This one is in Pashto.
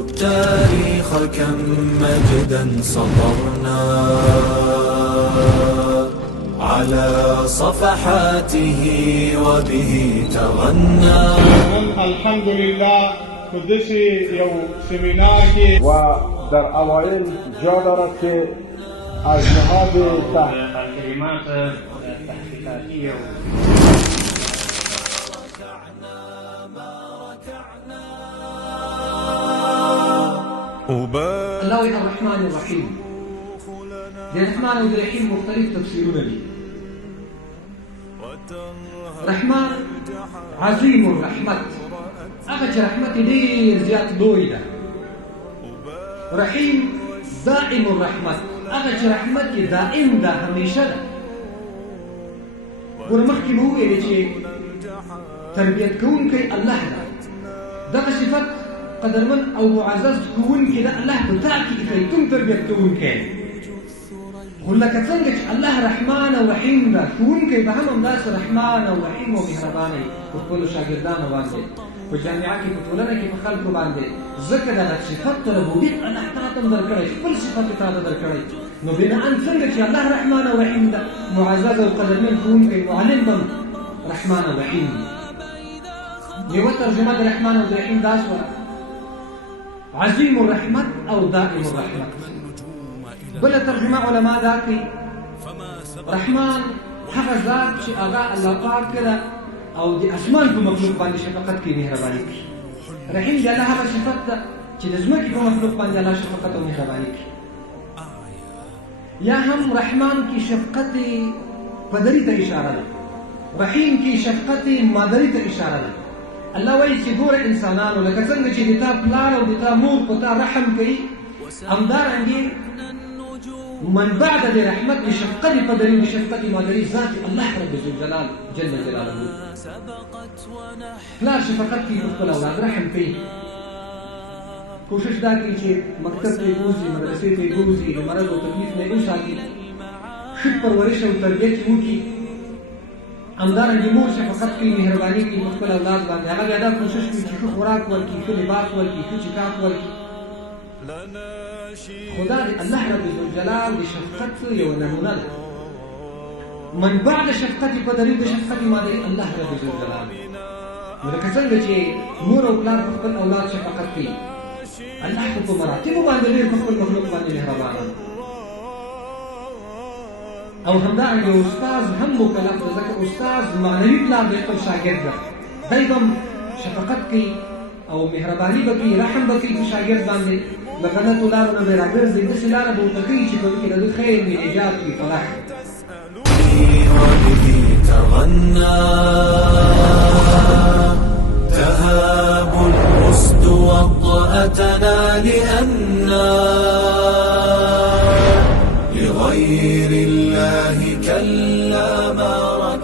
التاريخ كم مجدا سطرنا على صفحاته وبه تغنى. الحمد لله قدسی یو سمینار کی و در اوایل جا دارد که از نهاد کلمات تحقیقاتی الله الرحمن الرحيم. الرحمن والرحيم مختلف تفسيرون لي. رحمن عظيم الرحمة، أخذ رحمة دير زيادة دويدة. رحيم دائم الرحمة، أخذ رحمة دائم دا هميشة دا. ورمخي موئي لكي تربية كون كي الله دا صفات قدرمن او معزز كون كده الله بتاعك كي تم تربية كون كي قل لك تنجح الله رحمن ورحيم دا كون كي بهم الناس رحمن ورحيم ومهرباني وكل شاگردان باندې په جامعه کې په ټولنه کې په خلکو باندې ذکر د صفات ربوبیت الله تعالی درکړي خپل صفات تعالی درکړي نو بنا ان څنګه چې الله رحمن ورحيم دا معزز او قدرمن كون كي معلم بم رحمن ورحيم یو ترجمه د رحمن او رحیم دا شو عظیم الرحمت او دائم الرحمت. بل ترجمه علماء دا کوي رحمان هغه ذات چې هغه الله پاک کړه او د اسمان په مخلوق باندې شفقت کوي مهرباني کوي. رحیم د الله هغه صفت ده چې د ځمکې په مخلوق باندې الله شفقت او مهرباني کوي. یا هم رحمان کی شفقت قدری ته اشاره ده، رحیم کی شفقت مادری ته اشاره ده. الله وایي چې ګوره انسانانو لکه څنګه چې د تا پلار او د تا مور په تا رحم کوي همدارنګې منبع د رحمت د شفقت قدري د شفقت مادري ذات الله رب الجلال جل جلاله. پلار شفقت کوي په خپل اولاد رحم کوي، کوشش دا کوي چې مکتب ته بوځي مدرسې ته بوځي د مرض او تکلیف نه وساتي، ښه پرورش او تربیت یې وکړي. همدارنګې مور شفقت کوي مهرباني کوي په خپل اولاد باندې، هغه بیا دا کوشش کوي چې ښه خوراک ورکړي، ښه لباس ورکړي، ښه چکاک ورکړي. خدا د الله رب الجلال د شفقت یو نمونه ده. منبع د شفقت قدري د شفقت مادري الله رب الجلال. نو لکه څنګه چې مور او پلار په خپل اولاد شفقت کوي، الله په مراتبو باندې ډېر په خپل مخلوق باندې مهربانه ده. او همدارنګه استاد هم مکلف ده، ځکه استاد معنوي پلار د خپل شاګرد ده، دی به شفقت کوي او مهرباني به کوي، رحم به کوي په شاګرد باندې. له غلطو لارو نه به یې راګرځي، داسې لاره به ورته ښیي چې په کې د ده خیر وي، نجات وي، فلاح وبه تغنى تهاب الأسد وطأتنا لأننا لغير الله